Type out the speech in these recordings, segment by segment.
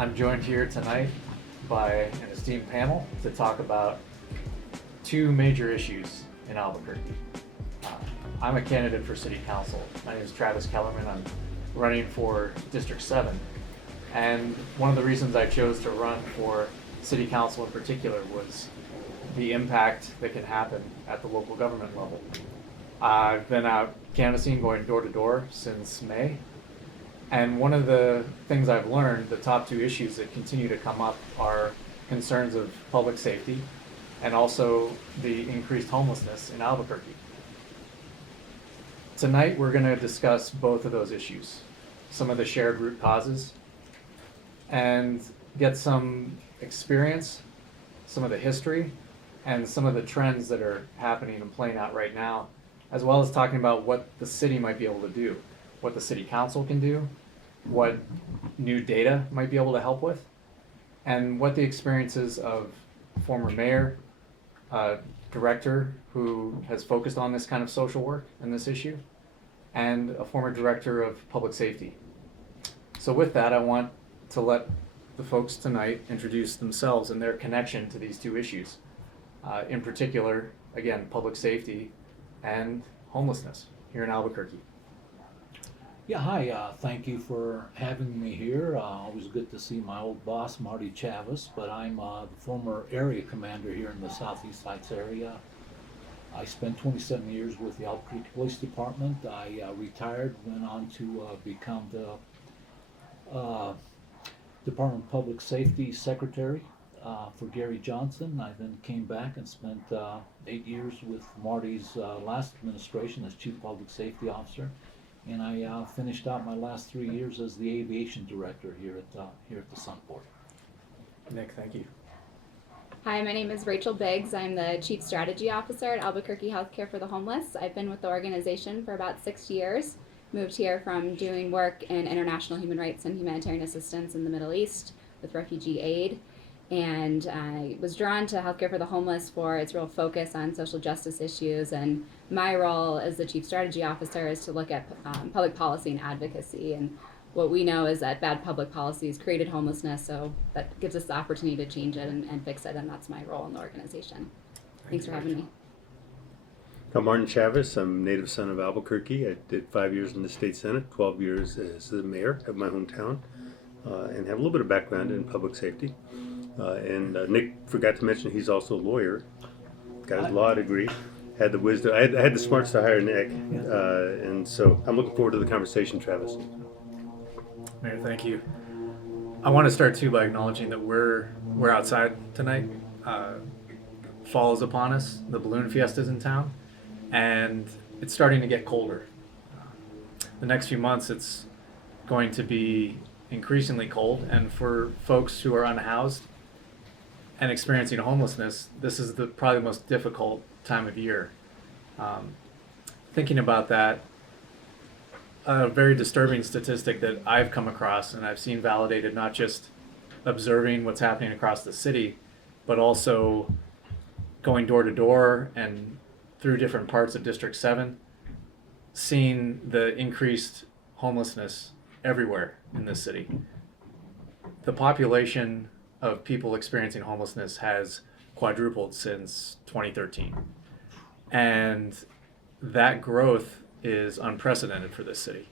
I'm joined here tonight by an esteemed panel to talk about two major issues in Albuquerque. I'm a candidate for City Council. My name is Travis Kellerman. I'm running for District 7. And one of the reasons I chose to run for City Council in particular was the impact that can happen at the local government level. I've been out canvassing, going door to door since May. And one of the things I've learned, the top two issues that continue to come up are concerns of public safety and also the increased homelessness in Albuquerque. Tonight, we're going to discuss both of those issues, some of the shared root causes, and get some experience, some of the history, and some of the trends that are happening and playing out right now, as well as talking about what the city might be able to do, what the city council can do, what new data might be able to help with, and what the experiences of former mayor, director who has focused on this kind of social work and this issue, and a former director of public safety. So with that, I want to let the folks tonight introduce themselves and their connection to these two issues. In particular, again, public safety and homelessness here in Albuquerque. Yeah, hi. Thank you for having me here. Always good to see my old boss, Marty Chavez, but I'm the former area commander here in the Southeast Heights area. I spent 27 years with the Albuquerque Police Department. I retired, went on to become the Department of Public Safety Secretary for Gary Johnson. I then came back and spent 8 years with Marty's last administration as Chief Public Safety Officer. And I finished out my last 3 years as the aviation director here at the Sunport. Nick, thank you. Hi, my name is Rachel Biggs. I'm the Chief Strategy Officer at Albuquerque Healthcare for the Homeless. I've been with the organization for about 6 years. Moved here from doing work in international human rights and humanitarian assistance in the Middle East with refugee aid. And I was drawn to Healthcare for the Homeless for its real focus on social justice issues. And my role as the Chief Strategy Officer is to look at public policy and advocacy. And what we know is that bad public policies created homelessness, so that gives us the opportunity to change it and fix it, and that's my role in the organization. Thanks for having me. I'm Martin Chavez. I'm a native son of Albuquerque. I did 5 years in the state senate, 12 years as the mayor of my hometown, and have a little bit of background in public safety. And Nick forgot to mention he's also a lawyer, got his law degree, had the wisdom. I had the smarts to hire Nick, and so I'm looking forward to the conversation, Travis. Mayor, thank you. I want to start too by acknowledging that we're outside tonight. Fall is upon us. The balloon fiesta's in town, and it's starting to get colder. The next few months, it's going to be increasingly cold, and for folks who are unhoused and experiencing homelessness, this is probably the most difficult time of year. Thinking about that, a very disturbing statistic that I've come across and I've seen validated, not just observing what's happening across the city, but also going door to door and through different parts of District 7, seeing the increased homelessness everywhere in this city. The population of people experiencing homelessness has quadrupled since 2013. And that growth is unprecedented for this city.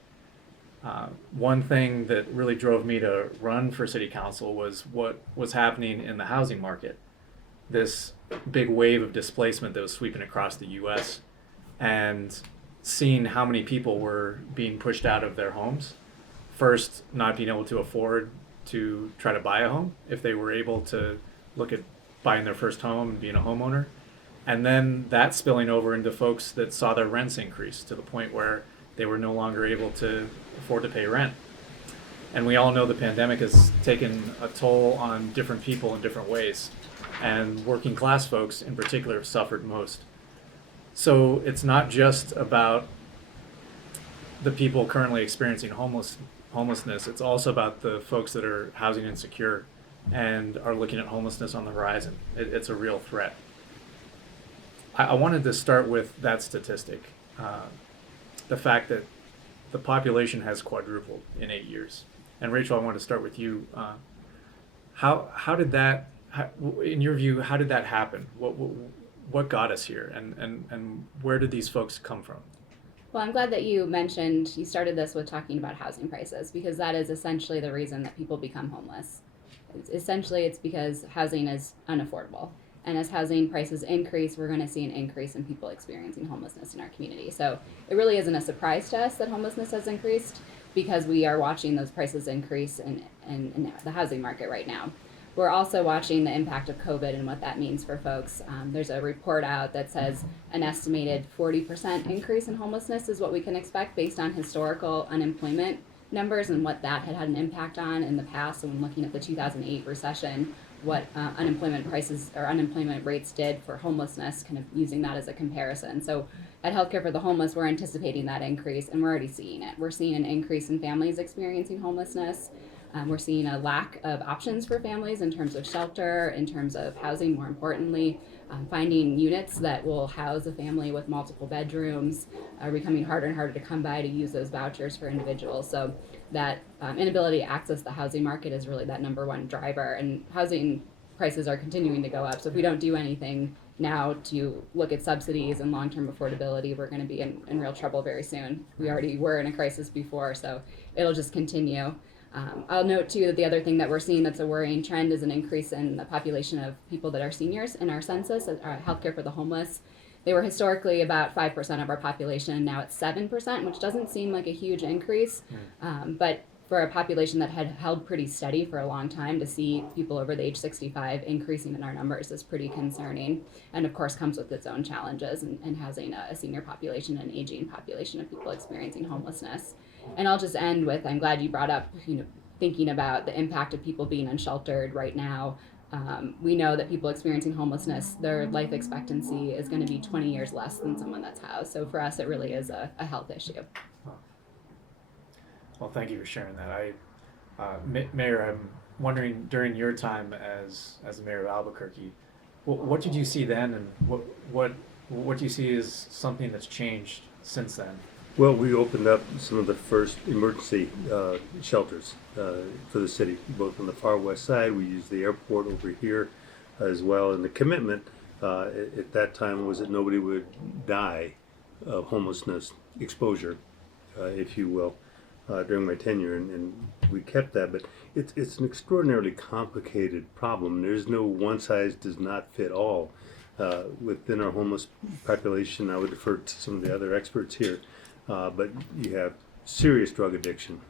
One thing that really drove me to run for city council was what was happening in the housing market. This big wave of displacement that was sweeping across the US, and seeing how many people were being pushed out of their homes. First, not being able to afford to try to buy a home if they were able to look at buying their first home and being a homeowner. And then that spilling over into folks that saw their rents increase to the point where they were no longer able to afford to pay rent. And we all know the pandemic has taken a toll on different people in different ways. And working class folks in particular have suffered most. So it's not just about the people currently experiencing homelessness, it's also about the folks that are housing insecure and are looking at homelessness on the horizon. It's a real threat. I wanted to start with that statistic, the fact that the population has quadrupled in 8 years. And Rachel, I want to start with you. how did that, in your view, how did that happen? What got us here, and where did these folks come from? Well, I'm glad that you started this with talking about housing prices, because that is essentially the reason that people become homeless. It's because housing is unaffordable. And as housing prices increase, we're going to see an increase in people experiencing homelessness in our community. So it really isn't a surprise to us that homelessness has increased, because we are watching those prices increase in the housing market right now. We're also watching the impact of COVID and what that means for folks. There's a report out that says an estimated 40% increase in homelessness is what we can expect based on historical unemployment numbers and what that had an impact on in the past. So when looking at the 2008 recession, what unemployment prices or unemployment rates did for homelessness, kind of using that as a comparison. So at Healthcare for the Homeless, we're anticipating that increase, and we're already seeing it. We're seeing an increase in families experiencing homelessness. We're seeing a lack of options for families in terms of shelter, in terms of housing, more importantly. Finding units that will house a family with multiple bedrooms are becoming harder and harder to come by to use those vouchers for individuals. So that inability to access the housing market is really that number one driver. And housing prices are continuing to go up. So if we don't do anything now to look at subsidies and long-term affordability, we're going to be in real trouble very soon. We already were in a crisis before, so it'll just continue. I'll note too that the other thing that we're seeing that's a worrying trend is an increase in the population of people that are seniors in our census, Healthcare for the Homeless. They were historically about 5% of our population, now it's 7%, which doesn't seem like a huge increase, but for a population that had held pretty steady for a long time, to see people over the age 65 increasing in our numbers is pretty concerning, and of course comes with its own challenges in housing a senior population and aging population of people experiencing homelessness. And I'll just end with, I'm glad you brought up, thinking about the impact of people being unsheltered right now. We know that people experiencing homelessness, their life expectancy is going to be 20 years less than someone that's housed. So for us, it really is a health issue. Well, thank you for sharing that. Mayor, I'm wondering, during your time as the mayor of Albuquerque, what did you see then, and what do you see as something that's changed since then? Well, we opened up some of the first emergency shelters for the city, both on the far west side. We used the airport over here as well, and the commitment at that time was that nobody would die of homelessness exposure, if you will, during my tenure, and we kept that. But it's an extraordinarily complicated problem. There's no one size does not fit all. Within our homeless population, I would defer to some of the other experts here. But you have serious drug addiction,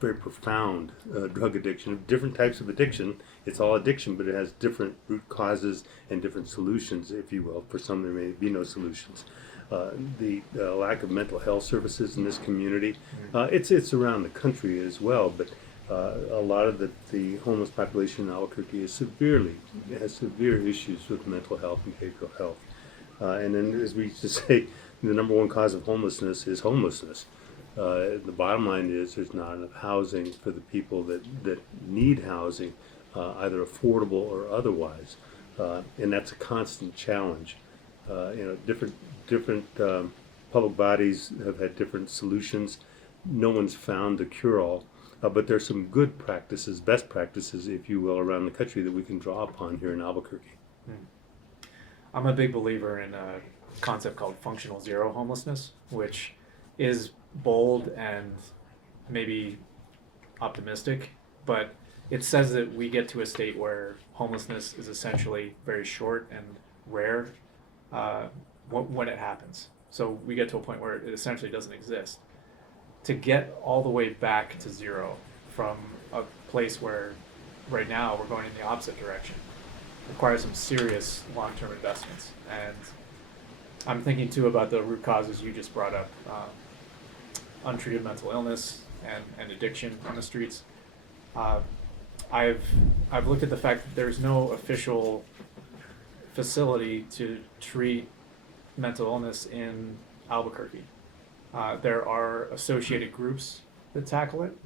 very profound drug addiction, different types of addiction. It's all addiction, but it has different root causes and different solutions, if you will. For some, there may be no solutions. The lack of mental health services in this community, it's around the country as well, but a lot of the homeless population in Albuquerque has severe issues with mental health and behavioral health. And then, as we used to say, the number one cause of homelessness is homelessness. The bottom line is there's not enough housing for the people that need housing, either affordable or otherwise, and that's a constant challenge. Different public bodies have had different solutions. No one's found a cure-all, but there's some good practices, best practices, if you will, around the country that we can draw upon here in Albuquerque. I'm a big believer in a concept called functional zero homelessness, which is bold and maybe optimistic, but it says that we get to a state where homelessness is essentially very short and rare when it happens. So we get to a point where it essentially doesn't exist. To get all the way back to zero from a place where right now we're going in the opposite direction requires some serious long-term investments. And I'm thinking too about the root causes you just brought up, untreated mental illness and addiction on the streets. I've looked at the fact that there's no official facility to treat mental illness in Albuquerque. There are associated groups that tackle it,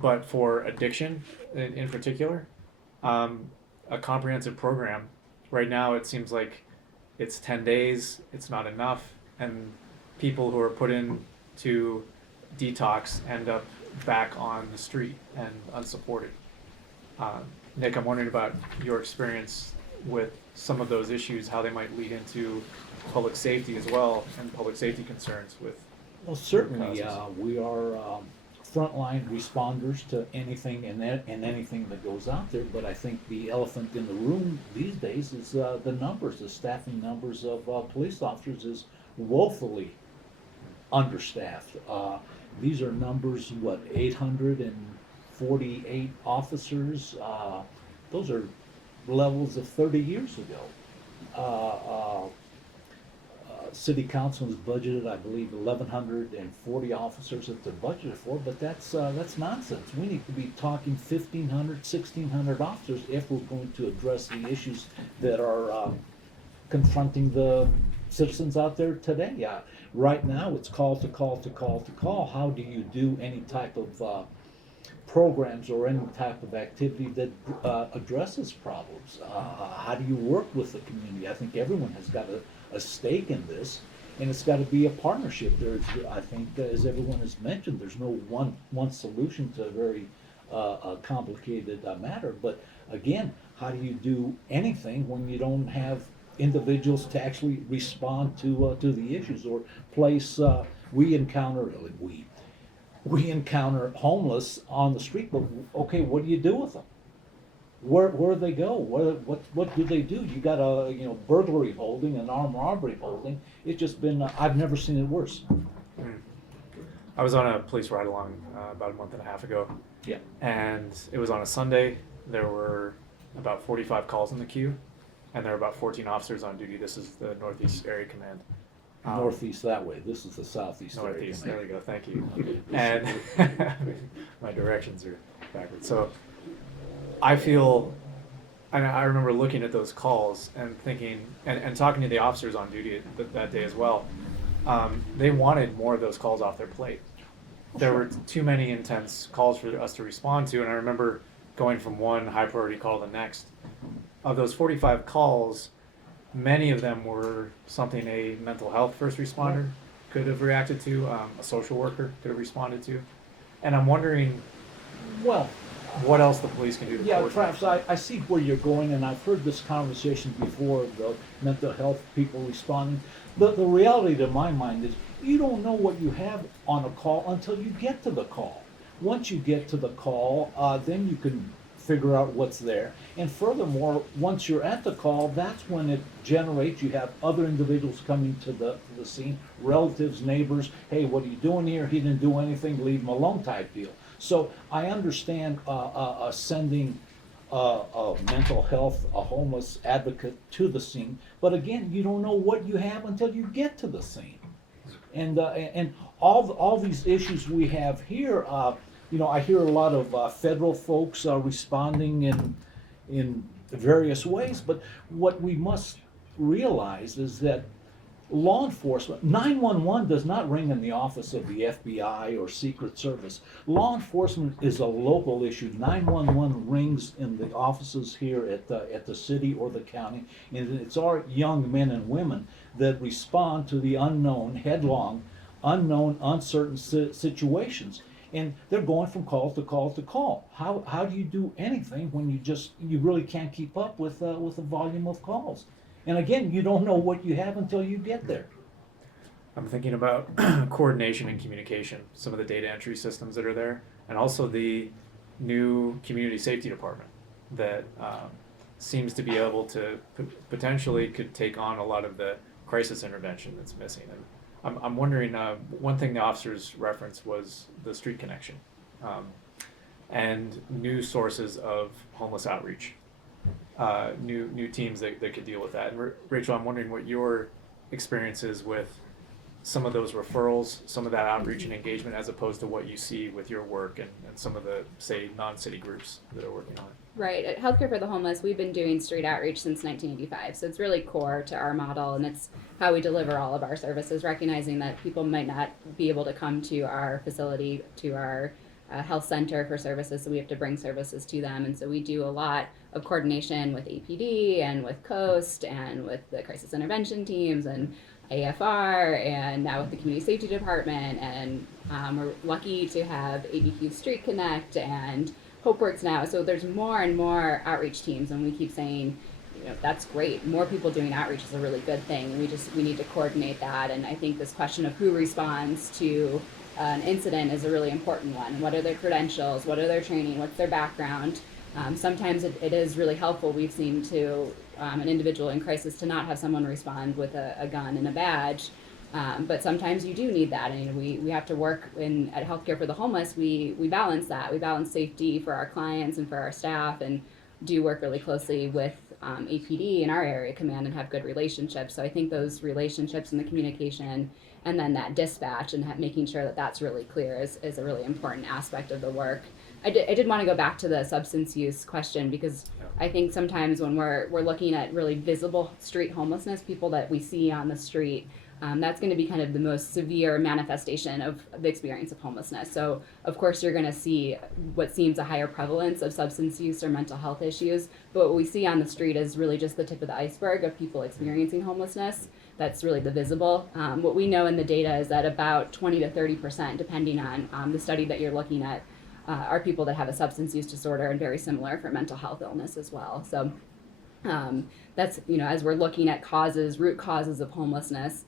but for addiction in particular, a comprehensive program, right now it seems like it's 10 days, it's not enough, and people who are put in to detox end up back on the street and unsupported. Nick, I'm wondering about your experience with some of those issues, how they might lead into public safety as well, and public safety concerns with. Well, certainly, causes. we are frontline responders to anything and anything that goes out there. But I think the elephant in the room these days is the numbers. The staffing numbers of police officers is woefully understaffed. These are numbers, 848 officers. Those are levels of 30 years ago. City council has budgeted, I believe, 1,140 officers that they're budgeted for, but that's nonsense. We need to be talking 1,500, 1,600 officers if we're going to address the issues that are confronting the citizens out there today. Right now, it's call to call to call to call. How do you do any type of programs or any type of activity that addresses problems? How do you work with the community? I think everyone has got a stake in this, and it's got to be a partnership. There's, I think, as everyone has mentioned, there's no one solution to a very complicated matter. But again, how do you do anything when you don't have individuals to actually respond to the issues or place? We encounter homeless on the street, but okay, what do you do with them? Where do they go? What do they do? You got a burglary holding, an armed robbery holding. It's just been I've never seen it worse. I was on a police ride along about a month and a half ago. Yeah. And it was on a Sunday. There were about 45 calls in the queue, and there were about 14 officers on duty. This is the Northeast Area Command. Northeast that way. This is the southeast area. Northeast. There we go. Thank you. Okay. And my directions are backwards. So I feel, and I remember looking at those calls and thinking, and talking to the officers on duty that day as well. They wanted more of those calls off their plate. There were too many intense calls for us to respond to, and I remember going from one high priority call to the next. Of those 45 calls, many of them were something a mental health first responder could have reacted to, a social worker could have responded to. And I'm wondering, Well, what else the police can do to yeah, coordinate. Travis, I see where you're going, and I've heard this conversation before, the mental health people responding. The reality to my mind is you don't know what you have on a call until you get to the call. Once you get to the call, then you can figure out what's there. And furthermore, once you're at the call, that's when it generates, you have other individuals coming to the scene, relatives, neighbors, hey, what are you doing here? He didn't do anything, leave him alone type deal. So I understand sending a mental health, a homeless advocate to the scene, but again, you don't know what you have until you get to the scene. And all these issues we have here, I hear a lot of federal folks responding in various ways, but what we must realize is that law enforcement, 911 does not ring in the office of the FBI or Secret Service. Law enforcement is a local issue. 911 rings in the offices here at the city or the county, and it's our young men and women that respond to the unknown, headlong, unknown, uncertain situations. And they're going from call to call to call. How do you do anything when you really can't keep up with the volume of calls? And again, you don't know what you have until you get there. I'm thinking about coordination and communication, some of the data entry systems that are there, and also the new community safety department that seems to be able to potentially could take on a lot of the crisis intervention that's missing. And I'm wondering, one thing the officers referenced was the street connection and new sources of homeless outreach. New teams that could deal with that. And Rachel, I'm wondering what your experience is with some of those referrals, some of that outreach and engagement, as opposed to what you see with your work and some of the, say, non-city groups that are working on it. Right. At Healthcare for the Homeless, we've been doing street outreach since 1985. So it's really core to our model, and it's how we deliver all of our services, recognizing that people might not be able to come to our facility, to our health center for services, so we have to bring services to them. And so we do a lot of coordination with APD and with Coast and with the crisis intervention teams and AFR and now with the community safety department. And we're lucky to have ABQ Street Connect and Hope Works now. So there's more and more outreach teams, and we keep saying, that's great. More people doing outreach is a really good thing. We need to coordinate that. And I think this question of who responds to an incident is a really important one. What are their credentials? What are their training? What's their background? Sometimes it is really helpful. We've seen to an individual in crisis to not have someone respond with a gun and a badge. But sometimes you do need that, and we have to work at Healthcare for the Homeless. We balance that. We balance safety for our clients and for our staff, and do work really closely with APD in our area command and have good relationships. So I think those relationships and the communication, and then that dispatch and making sure that that's really clear is a really important aspect of the work. I did want to go back to the substance use question, because I think sometimes when we're looking at really visible street homelessness, people that we see on the street, that's going to be kind of the most severe manifestation of the experience of homelessness. So, of course, you're going to see what seems a higher prevalence of substance use or mental health issues. But what we see on the street is really just the tip of the iceberg of people experiencing homelessness. That's really the visible. What we know in the data is that about 20 to 30%, depending on the study that you're looking at, are people that have a substance use disorder, and very similar for mental health illness as well. So that's, as we're looking at root causes of homelessness,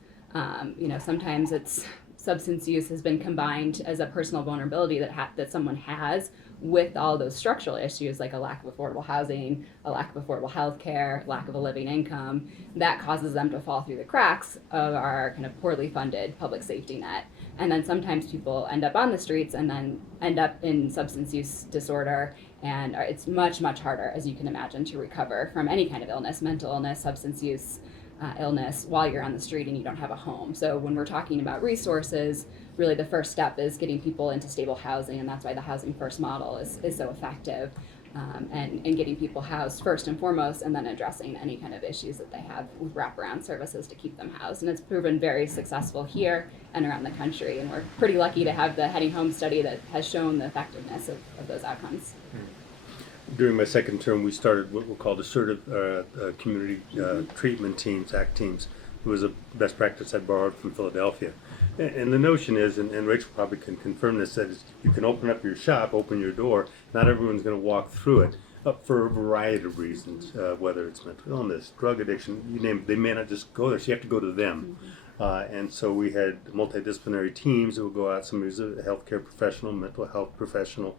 sometimes it's substance use has been combined as a personal vulnerability that someone has with all those structural issues, like a lack of affordable housing, a lack of affordable health care, lack of a living income, that causes them to fall through the cracks of our kind of poorly funded public safety net. And then sometimes people end up on the streets and then end up in substance use disorder, and it's much, much harder, as you can imagine, to recover from any kind of illness, mental illness, substance use illness, while you're on the street and you don't have a home. So when we're talking about resources, really the first step is getting people into stable housing, and that's why the housing first model is so effective, and getting people housed first and foremost, and then addressing any kind of issues that they have with wraparound services to keep them housed. And it's proven very successful here and around the country, and we're pretty lucky to have the Heading Home study that has shown the effectiveness of those outcomes. During my second term, we started what were called assertive community treatment teams, ACT teams. It was a best practice I borrowed from Philadelphia. And the notion is, and Rachel probably can confirm this, that is, you can open up your shop, open your door. Not everyone's going to walk through it for a variety of reasons, whether it's mental illness, drug addiction, you name it. They may not just go there, so you have to go to them. And so we had multidisciplinary teams that would go out. Somebody's a healthcare professional, mental health professional,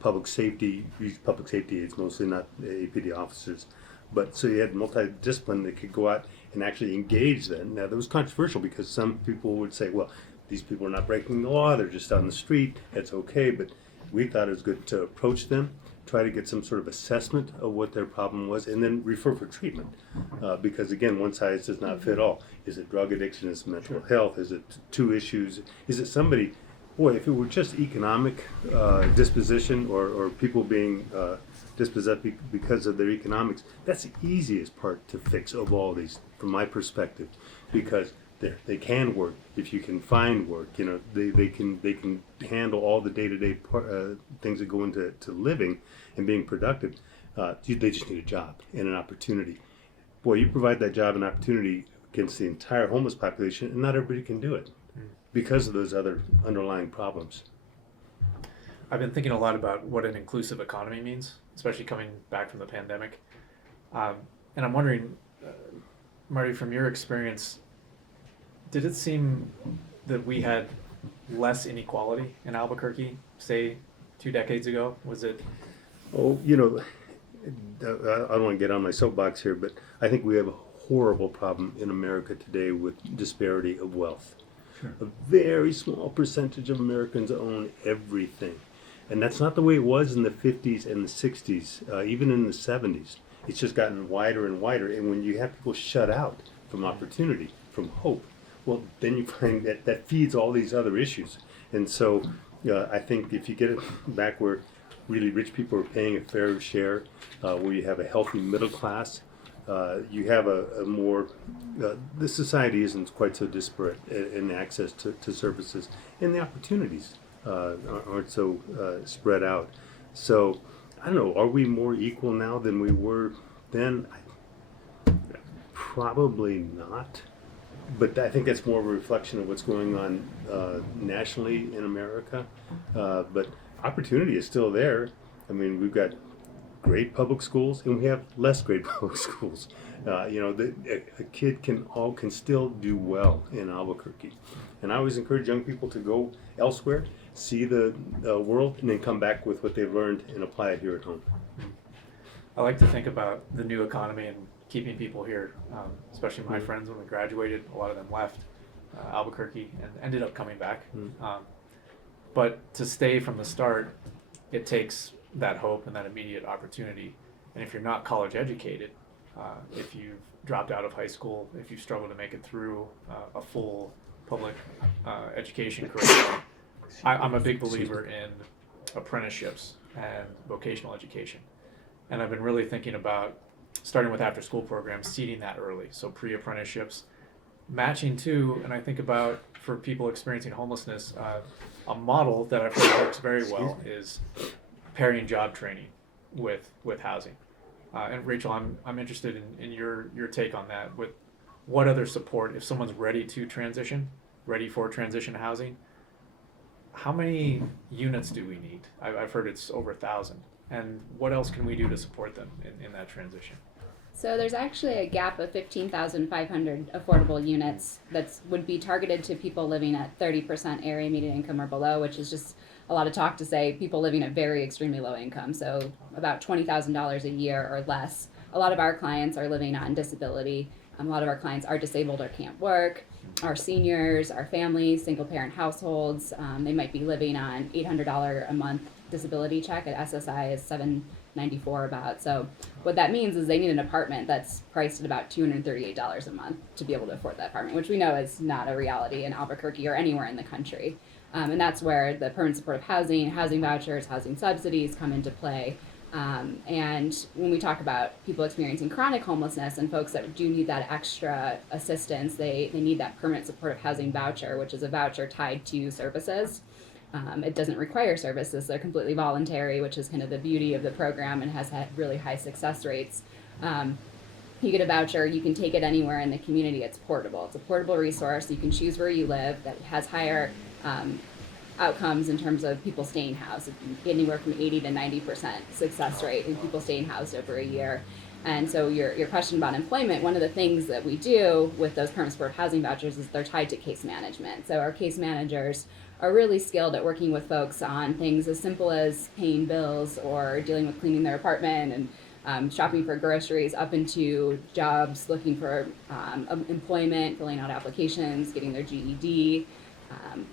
public safety aides, mostly not APD officers. But so you had multidiscipline that could go out and actually engage them. Now, that was controversial because some people would say, well, these people are not breaking the law, they're just on the street, that's okay. But we thought it was good to approach them, try to get some sort of assessment of what their problem was, and then refer for treatment. Because again, one size does not fit all. Is it drug addiction? Is it mental health? Is it two issues? Is it somebody, boy, if it were just economic disposition or people being dispossessed because of their economics, that's the easiest part to fix of all these, from my perspective, because they can work if you can find work. They can handle all the day-to-day things that go into living and being productive. They just need a job and an opportunity. Boy, you provide that job and opportunity against the entire homeless population, and not everybody can do it because of those other underlying problems. I've been thinking a lot about what an inclusive economy means, especially coming back from the pandemic. And I'm wondering, Marty, from your experience, did it seem that we had less inequality in Albuquerque, say, 2 decades ago? Was it? Oh, I don't want to get on my soapbox here, but I think we have a horrible problem in America today with disparity of wealth. Sure. A very small percentage of Americans own everything. And that's not the way it was in the 50s and the 60s, even in the 70s. It's just gotten wider and wider. And when you have people shut out from opportunity, from hope, well, then you find that feeds all these other issues. And so I think if you get it back where really rich people are paying a fair share, where you have a healthy middle class, you have a more, the society isn't quite so disparate in access to services, and the opportunities aren't so spread out. So, I don't know, are we more equal now than we were then? Probably not. But I think that's more of a reflection of what's going on nationally in America. But opportunity is still there. I mean, we've got great public schools and we have less great public schools. A kid can still do well in Albuquerque, and I always encourage young people to go elsewhere, see the world, and then come back with what they've learned and apply it here at home. I like to think about the new economy and keeping people here, especially my friends when we graduated. A lot of them left Albuquerque and ended up coming back. But to stay from the start, it takes that hope and that immediate opportunity. And if you're not college educated, if you've dropped out of high school, if you struggle to make it through a full public education curriculum, I'm a big believer in apprenticeships and vocational education. And I've been really thinking about starting with after school programs, seeding that early. So pre-apprenticeships, matching too, and I think about for people experiencing homelessness, a model that I've heard works very well is pairing job training with housing. And Rachel, I'm interested in your take on that. With what other support, if someone's ready to transition, ready for transition housing, how many units do we need? I've heard it's over 1,000. And what else can we do to support them in that transition? So there's actually a gap of 15,500 affordable units that would be targeted to people living at 30% area median income or below, which is just a lot of talk to say people living at very extremely low income, so about $20,000 a year or less. A lot of our clients are living on disability. A lot of our clients are disabled or can't work. Our seniors, our families, single parent households, they might be living on $800 a month disability check. At SSI is $794 about. So what that means is they need an apartment that's priced at about $238 a month to be able to afford that apartment, which we know is not a reality in Albuquerque or anywhere in the country. And that's where the permanent supportive housing, housing vouchers, housing subsidies come into play. And when we talk about people experiencing chronic homelessness and folks that do need that extra assistance, they need that permanent supportive housing voucher, which is a voucher tied to services. It doesn't require services. They're completely voluntary, which is kind of the beauty of the program and has had really high success rates. You get a voucher, you can take it anywhere in the community. It's portable. It's a portable resource. You can choose where you live. That has higher outcomes in terms of people staying housed. Anywhere from 80 to 90% success rate in people staying housed over a year. And so your question about employment, one of the things that we do with those permanent supportive housing vouchers is they're tied to case management. So our case managers are really skilled at working with folks on things as simple as paying bills or dealing with cleaning their apartment and shopping for groceries, up into jobs, looking for employment, filling out applications, getting their GED.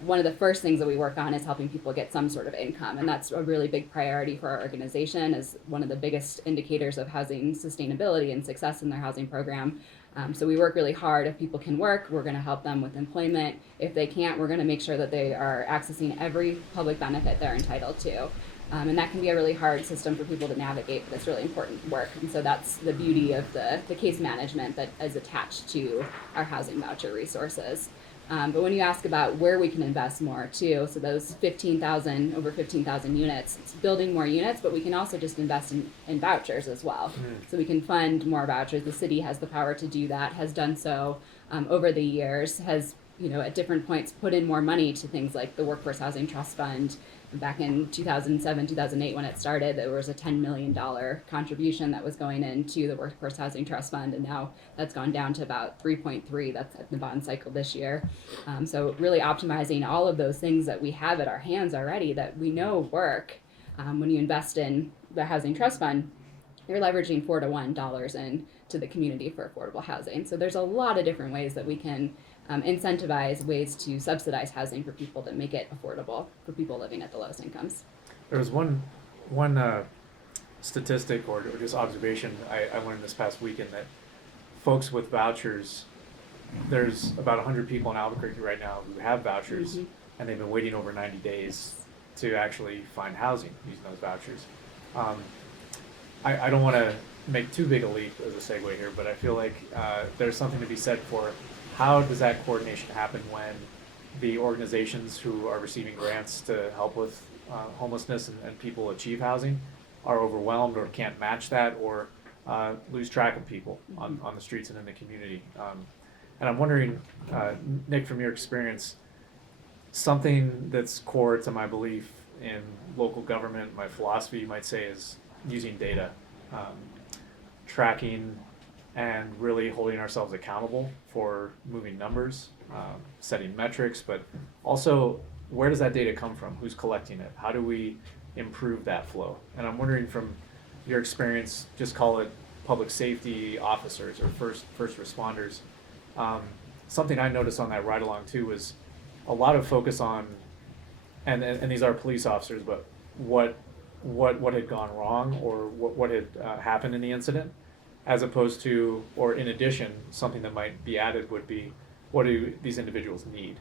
One of the first things that we work on is helping people get some sort of income, and that's a really big priority for our organization, as one of the biggest indicators of housing sustainability and success in their housing program. So we work really hard. If people can work, we're going to help them with employment. If they can't, we're going to make sure that they are accessing every public benefit they're entitled to. And that can be a really hard system for people to navigate, but it's really important work. And so that's the beauty of the case management that is attached to our housing voucher resources. But when you ask about where we can invest more too, so those over 15,000 units, it's building more units, but we can also just invest in vouchers as well. So we can fund more vouchers. The city has the power to do that, has done so over the years, has at different points put in more money to things like the Workforce Housing Trust Fund. Back in 2007, 2008, when it started, there was a $10 million contribution that was going into the Workforce Housing Trust Fund, and now that's gone down to about 3.3. That's at the bond cycle this year. So really optimizing all of those things that we have at our hands already that we know work. When you invest in the Housing Trust Fund, you're leveraging 4 to 1 dollars into the community for affordable housing. So there's a lot of different ways that we can incentivize ways to subsidize housing for people that make it affordable for people living at the lowest incomes. There was one statistic or just observation I learned this past weekend that folks with vouchers, there's about 100 people in Albuquerque right now who have vouchers, and they've been waiting over 90 days to actually find housing using those vouchers. I don't want to make too big a leap as a segue here, but I feel like there's something to be said for how does that coordination happen when the organizations who are receiving grants to help with homelessness and people achieve housing are overwhelmed or can't match that or lose track of people on the streets and in the community. And I'm wondering, Nick, from your experience, something that's core to my belief in local government, my philosophy, you might say, is using data, tracking, and really holding ourselves accountable for moving numbers, setting metrics, but also where does that data come from? Who's collecting it? How do we improve that flow? And I'm wondering from your experience, just call it public safety officers or first responders. Something I noticed on that ride along too was a lot of focus on, and these are police officers, but what had gone wrong or what had happened in the incident, as opposed to, or in addition, something that might be added would be, what do these individuals need?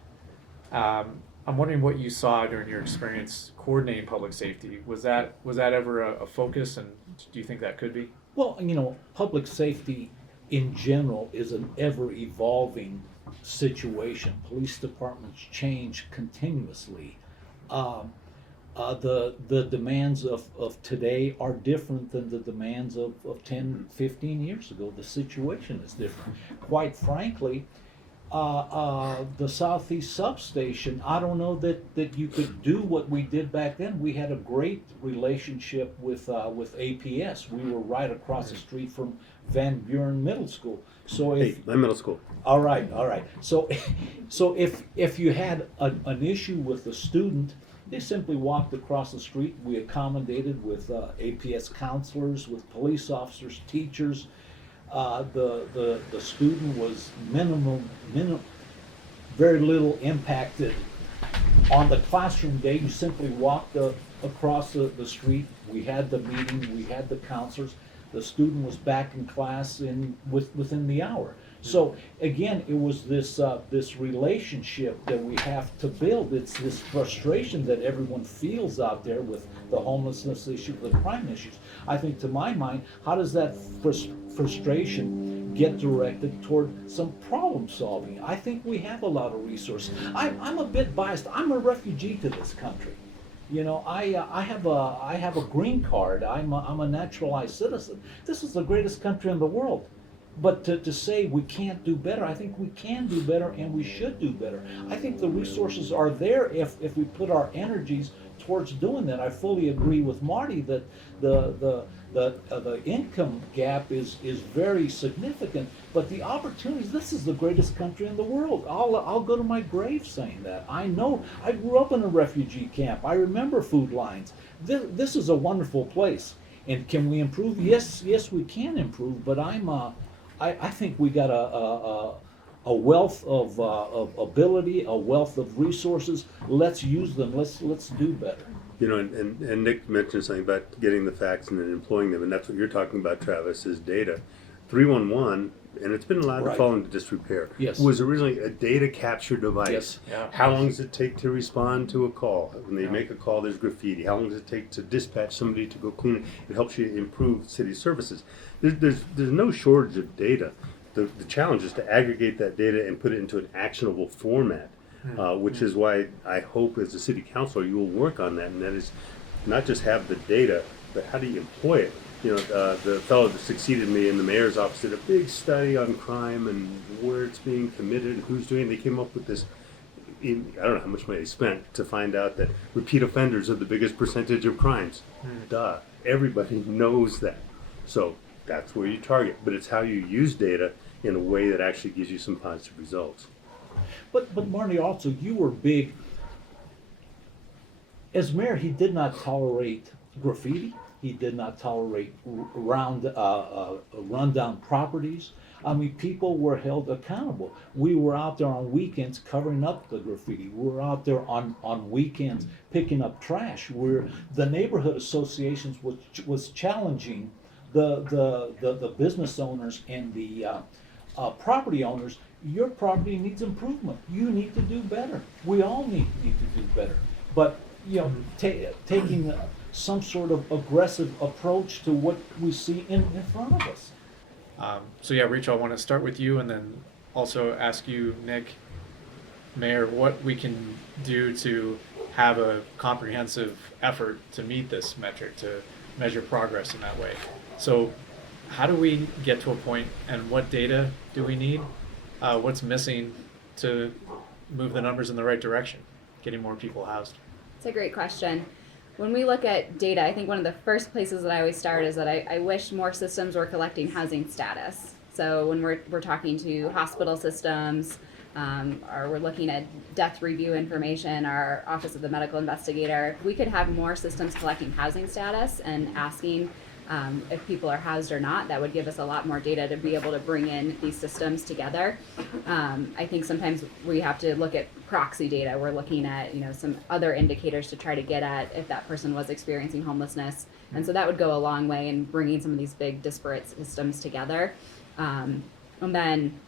I'm wondering what you saw during your experience coordinating public safety. Was that ever a focus, and do you think that could be? Well, public safety in general is an ever-evolving situation. Police departments change continuously. The demands of today are different than the demands of 10, 15 years ago. The situation is different. Quite frankly, the Southeast substation, I don't know that you could do what we did back then. We had a great relationship with APS. We were right across the street from Van Buren Middle School. So my middle school. All right. So if you had an issue with a student, they simply walked across the street. We accommodated with APS counselors, with police officers, teachers. The student was very little impacted. On the classroom day, you simply walked across the street. We had the meeting, we had the counselors. The student was back in class within the hour. So again, it was this relationship that we have to build. It's this frustration that everyone feels out there with the homelessness issue, the crime issues. I think, to my mind, how does that frustration get directed toward some problem solving? I think we have a lot of resources. I'm a bit biased. I'm a refugee to this country. I have a green card. I'm a naturalized citizen. This is the greatest country in the world. But to say we can't do better, I think we can do better, and we should do better. I think the resources are there if we put our energies towards doing that. I fully agree with Marty that the income gap is very significant, but the opportunities, this is the greatest country in the world. I'll go to my grave saying that. I know, I grew up in a refugee camp. I remember food lines. This is a wonderful place. And can we improve? Yes, we can improve, but I think we got a wealth of ability, a wealth of resources. Let's use them. Let's do better. And Nick mentioned something about getting the facts and then employing them, and that's what you're talking about, Travis, is data. 311, and it's been allowed to fall into disrepair. Yes. Was originally a data capture device. Yes. Yeah. How long does it take to respond to a call? When they make a call, there's graffiti. How long does it take to dispatch somebody to go clean it? It helps you improve city services. There's no shortage of data. The challenge is to aggregate that data and put it into an actionable format, which is why I hope as a city councilor you will work on that, and that is not just have the data, but how do you employ it? The fellow that succeeded me in the mayor's office did a big study on crime and where it's being committed, who's doing it. They came up with this, I don't know how much money they spent to find out that repeat offenders are the biggest percentage of crimes. Duh. Everybody knows that. So that's where you target. But it's how you use data in a way that actually gives you some positive results. But Marty, also, you were big. As mayor, he did not tolerate graffiti. He did not tolerate rundown properties. I mean, people were held accountable. We were out there on weekends covering up the graffiti. We were out there on weekends picking up trash. The neighborhood associations was challenging the business owners and the property owners. Your property needs improvement. You need to do better. We all need to do better. But taking some sort of aggressive approach to what we see in front of us. Rachel, I want to start with you and then also ask you, Nick, Mayor, what we can do to have a comprehensive effort to meet this metric, to measure progress in that way. So how do we get to a point, and what data do we need? What's missing to move the numbers in the right direction, getting more people housed? It's a great question. when we look at data, I think one of the first places that I always start is that I wish more systems were collecting housing status. So when we're talking to hospital systems, or we're looking at death review information, our Office of the Medical Investigator, if we could have more systems collecting housing status and asking if people are housed or not, that would give us a lot more data to be able to bring in these systems together. I think sometimes we have to look at proxy data. We're looking at some other indicators to try to get at if that person was experiencing homelessness, and so that would go a long way in bringing some of these big disparate systems together. And then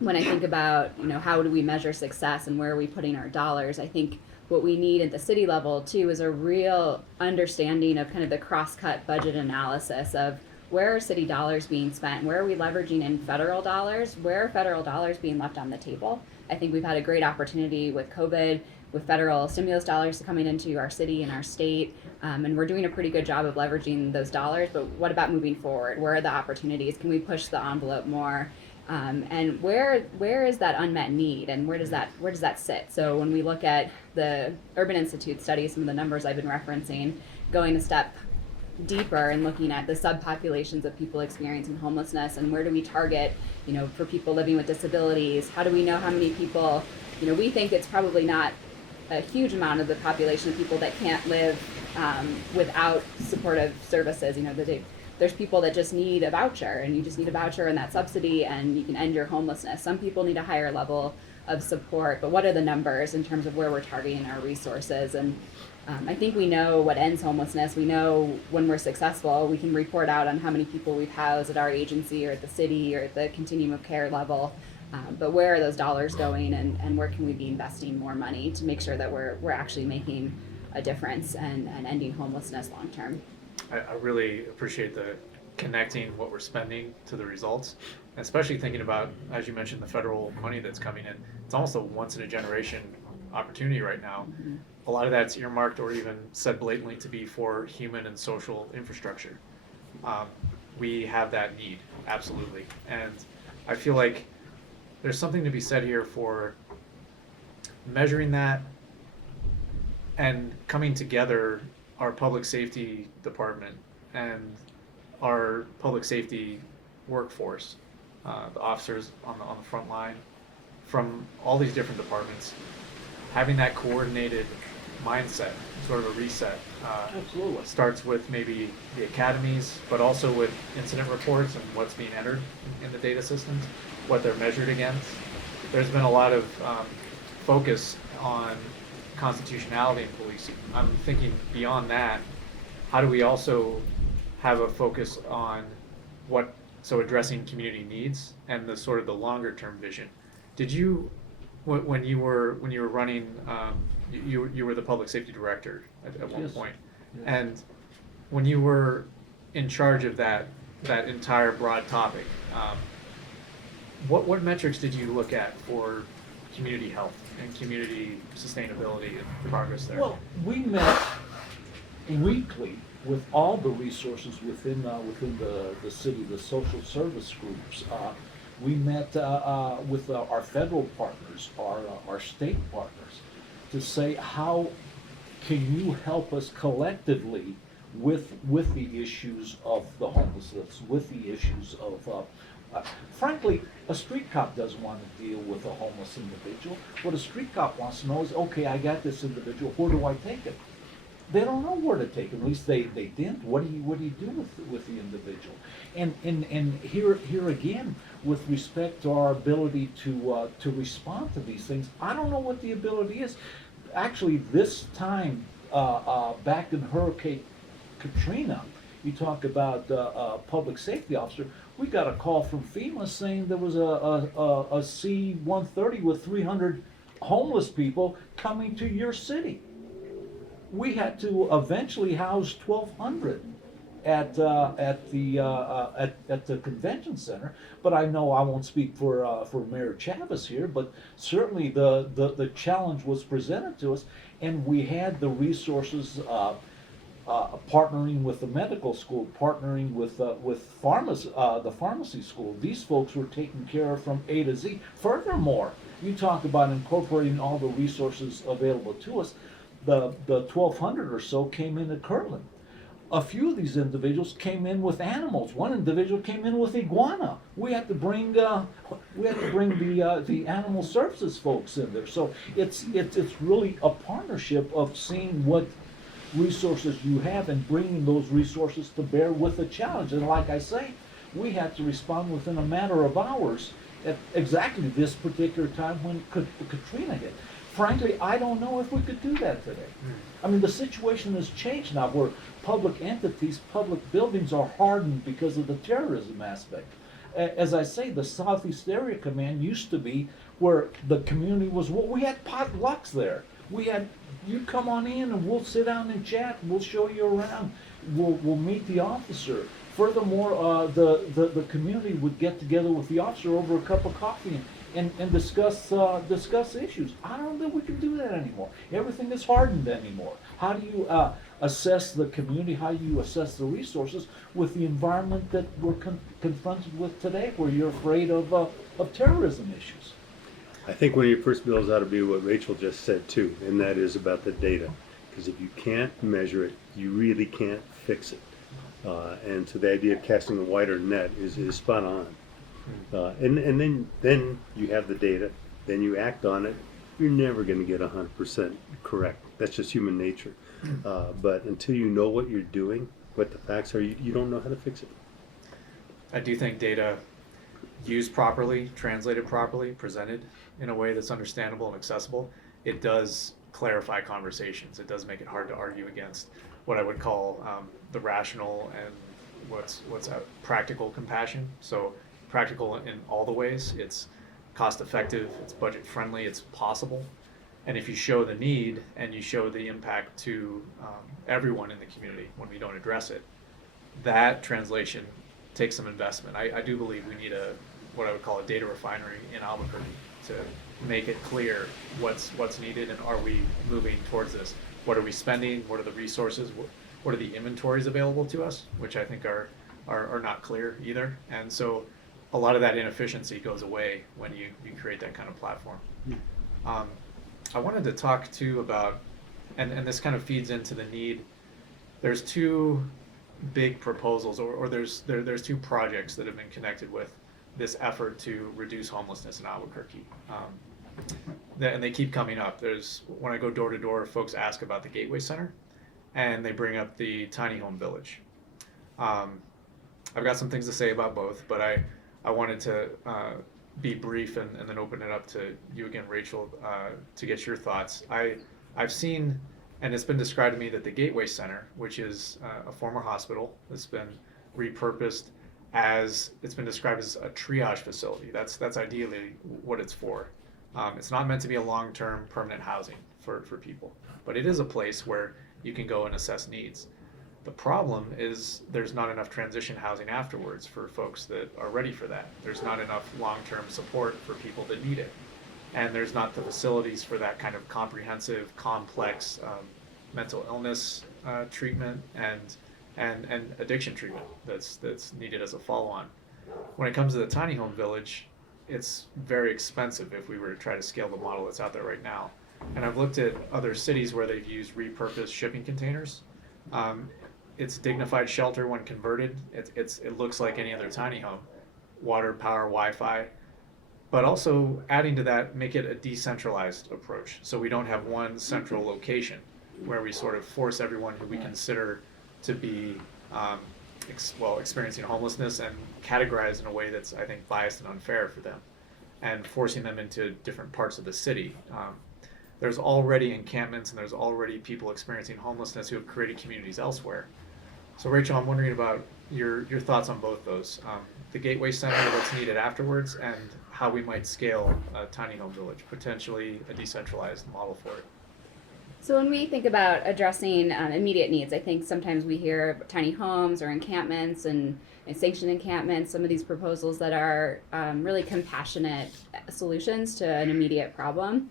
when I think about how do we measure success and where are we putting our dollars, I think what we need at the city level too is a real understanding of kind of the cross-cut budget analysis of where are city dollars being spent, where are we leveraging in federal dollars, where are federal dollars being left on the table. I think we've had a great opportunity with COVID, with federal stimulus dollars coming into our city and our state, and we're doing a pretty good job of leveraging those dollars, but what about moving forward? Where are the opportunities? Can we push the envelope more? And where is that unmet need, and where does that sit? So when we look at the Urban Institute study, some of the numbers I've been referencing, going a step deeper and looking at the subpopulations of people experiencing homelessness, and where do we target, for people living with disabilities? How do we know how many people, we think it's probably not a huge amount of the population of people that can't live without supportive services. There's people that just need a voucher, and you just need a voucher and that subsidy, and you can end your homelessness. Some people need a higher level of support, but what are the numbers in terms of where we're targeting our resources? And I think we know what ends homelessness. We know when we're successful, we can report out on how many people we've housed at our agency or at the city or at the continuum of care level. But where are those dollars going, and where can we be investing more money to make sure that we're actually making a difference and ending homelessness long term? I really appreciate the connecting what we're spending to the results, especially thinking about, as you mentioned, the federal money that's coming in. It's almost a once in a generation opportunity right now. Mm-hmm. A lot of that's earmarked or even said blatantly to be for human and social infrastructure. We have that need, absolutely. And I feel like there's something to be said here for measuring that and coming together, our public safety department and our public safety workforce, the officers on the front line, from all these different departments, having that coordinated mindset, sort of a reset. Absolutely. Starts with maybe the academies, but also with incident reports and what's being entered in the data systems, what they're measured against. There's been a lot of focus on constitutionality in policing. I'm thinking beyond that, how do we also have a focus on addressing community needs and the sort of the longer term vision? Did you, when you were running, you were the public safety director at one point, yes. And when you were in charge of that entire broad topic, what metrics did you look at for community health and community sustainability and progress there? Well, we met weekly with all the resources within the city, the social service groups. We met with our federal partners, our state partners, to say how can you help us collectively with the issues of the homelessness, with the issues of frankly, a street cop doesn't want to deal with a homeless individual. What a street cop wants to know is, okay, I got this individual, where do I take it? They don't know where to take it. At least they didn't. What do you do with the individual? And here again, with respect to our ability to respond to these things, I don't know what the ability is. Actually, this time back in Hurricane Katrina, you talk about a public safety officer. We got a call from FEMA saying there was a C-130 with 300 homeless people coming to your city. We had to eventually house 1,200 at the convention center. But I know I won't speak for Mayor Chavez here, but certainly the challenge was presented to us, and we had the resources. Partnering with the medical school, partnering with the pharmacy school. These folks were taken care of from A to Z. Furthermore, you talk about incorporating all the resources available to us. the 1,200 or so came in at Kirtland. A few of these individuals came in with animals. One individual came in with iguana. We had to bring the animal services folks in there. So it's really a partnership of seeing what resources you have and bringing those resources to bear with the challenge. And like I say, we had to respond within a matter of hours at exactly this particular time when Katrina hit. Frankly, I don't know if we could do that today. I mean, the situation has changed now where public entities, public buildings are hardened because of the terrorism aspect. As I say, the Southeast Area Command used to be where the community was, well, we had potlucks there. We had, you come on in and we'll sit down and chat, we'll show you around, we'll meet the officer. Furthermore, the community would get together with the officer over a cup of coffee and discuss issues. I don't think we can do that anymore. Everything is hardened anymore. How do you assess the community? How do you assess the resources with the environment that we're confronted with today, where you're afraid of terrorism issues? I think one of your first bills ought to be what Rachel just said too, and that is about the data. Because if you can't measure it, you really can't fix it. And so the idea of casting a wider net is spot on. And then you have the data, then you act on it. You're never going to get 100% correct. That's just human nature. But until you know what you're doing, what the facts are, you don't know how to fix it. I do think data used properly, translated properly, presented in a way that's understandable and accessible, it does clarify conversations. It does make it hard to argue against what I would call the rational and what's a practical compassion. So practical in all the ways. It's cost effective, it's budget friendly, it's possible. And if you show the need and you show the impact to everyone in the community when we don't address it, that translation takes some investment. I do believe we need what I would call a data refinery in Albuquerque to make it clear what's needed and are we moving towards this. What are we spending? What are the resources? What are the inventories available to us? Which I think are not clear either. And so a lot of that inefficiency goes away when you create that kind of platform. I wanted to talk too about, and this kind of feeds into the need. There's two big proposals, or there's two projects that have been connected with this effort to reduce homelessness in Albuquerque. And they keep coming up. When I go door to door, folks ask about the Gateway Center, and they bring up the tiny home village. I've got some things to say about both, but I wanted to be brief and then open it up to you again, Rachel, to get your thoughts. I've seen, and it's been described to me that the Gateway Center, which is a former hospital that's been repurposed it's been described as a triage facility. That's ideally what it's for. It's not meant to be a long-term permanent housing for people, but it is a place where you can go and assess needs. The problem is there's not enough transition housing afterwards for folks that are ready for that. There's not enough long-term support for people that need it. And there's not the facilities for that kind of comprehensive, complex mental illness treatment and addiction treatment that's needed as a follow-on. When it comes to the tiny home village, it's very expensive if we were to try to scale the model that's out there right now. And I've looked at other cities where they've used repurposed shipping containers. It's dignified shelter when converted. It looks like any other tiny home, water, power, Wi-Fi, but also adding to that, make it a decentralized approach. So we don't have one central location where we sort of force everyone who we consider to be experiencing homelessness and categorized in a way that's, I think, biased and unfair for them, and forcing them into different parts of the city. There's already encampments and there's already people experiencing homelessness who have created communities elsewhere. So Rachel, I'm wondering about your thoughts on both those. The Gateway Center, what's needed afterwards, and how we might scale a tiny home village, potentially a decentralized model for it. So when we think about addressing immediate needs, I think sometimes we hear tiny homes or encampments and sanctioned encampments, some of these proposals that are really compassionate solutions to an immediate problem.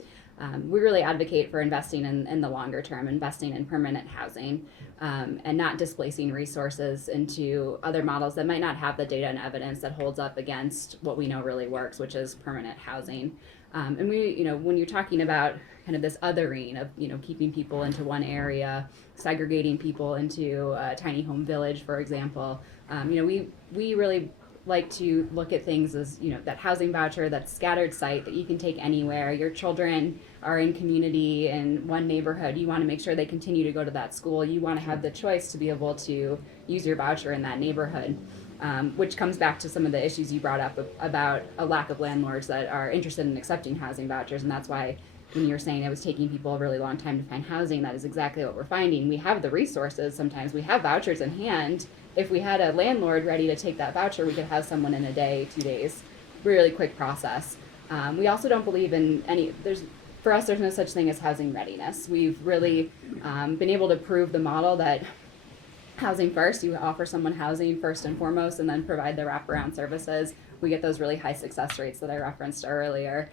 We really advocate for investing in the longer term, investing in permanent housing, and not displacing resources into other models that might not have the data and evidence that holds up against what we know really works, which is permanent housing. And when you're talking about kind of this othering of, keeping people into one area, segregating people into a tiny home village, for example, we really like to look at things as, that housing voucher, that scattered site that you can take anywhere. Your children are in community in one neighborhood. You want to make sure they continue to go to that school. You want to have the choice to be able to use your voucher in that neighborhood, which comes back to some of the issues you brought up about a lack of landlords that are interested in accepting housing vouchers. And that's why when you were saying it was taking people a really long time to find housing, that is exactly what we're finding. We have the resources. Sometimes we have vouchers in hand. If we had a landlord ready to take that voucher, we could have someone in a day, 2 days, really quick process. We also don't believe in for us, there's no such thing as housing readiness. We've really been able to prove the model that housing first, you offer someone housing first and foremost, and then provide the wraparound services. We get those really high success rates that I referenced earlier.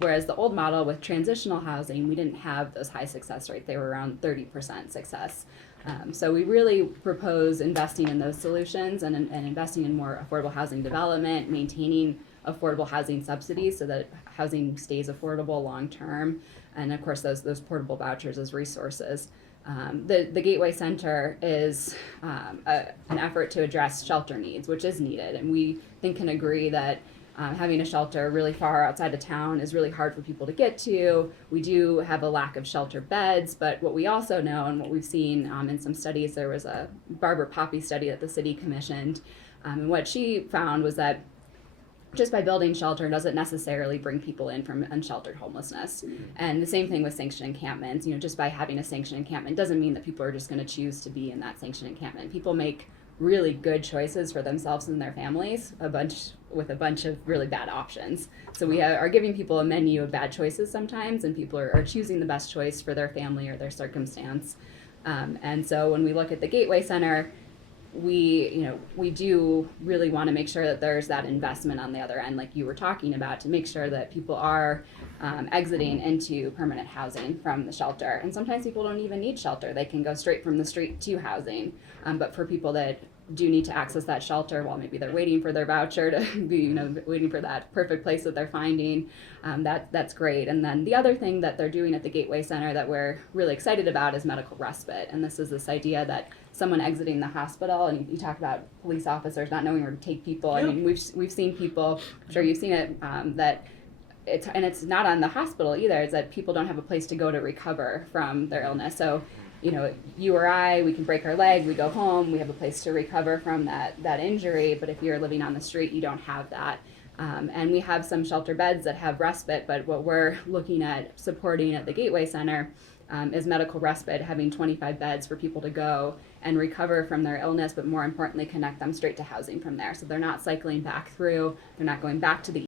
Whereas the old model with transitional housing, we didn't have those high success rates. They were around 30% success. So we really propose investing in those solutions and investing in more affordable housing development, maintaining affordable housing subsidies so that housing stays affordable long term, and of course those portable vouchers as resources. The Gateway Center is an effort to address shelter needs, which is needed, and we can agree that having a shelter really far outside of town is really hard for people to get to. We do have a lack of shelter beds, but what we also know and what we've seen in some studies, there was a Barbara Poppy study that the city commissioned, and what she found was that just by building shelter doesn't necessarily bring people in from unsheltered homelessness. And the same thing with sanctioned encampments. Just by having a sanctioned encampment doesn't mean that people are just going to choose to be in that sanctioned encampment. People make really good choices for themselves and their families, with a bunch of really bad options. So we are giving people a menu of bad choices sometimes, and people are choosing the best choice for their family or their circumstance. And so when we look at the Gateway Center, we do really want to make sure that there's that investment on the other end, like you were talking about, to make sure that people are exiting into permanent housing from the shelter. And sometimes people don't even need shelter. They can go straight from the street to housing. But for people that do need to access that shelter while maybe they're waiting for their voucher to be, waiting for that perfect place that they're finding, that's great. And then the other thing that they're doing at the Gateway Center that we're really excited about is medical respite. And this is this idea that someone exiting the hospital, and you talk about police officers not knowing where to take people. I mean, we've seen people, I'm sure you've seen it, that it's not on the hospital either, it's that people don't have a place to go to recover from their illness. So, you or I, we can break our leg, we go home, we have a place to recover from that injury, but if you're living on the street, you don't have that. And we have some shelter beds that have respite, but what we're looking at supporting at the Gateway Center is medical respite, having 25 beds for people to go and recover from their illness, but more importantly, connect them straight to housing from there. So they're not cycling back through, they're not going back to the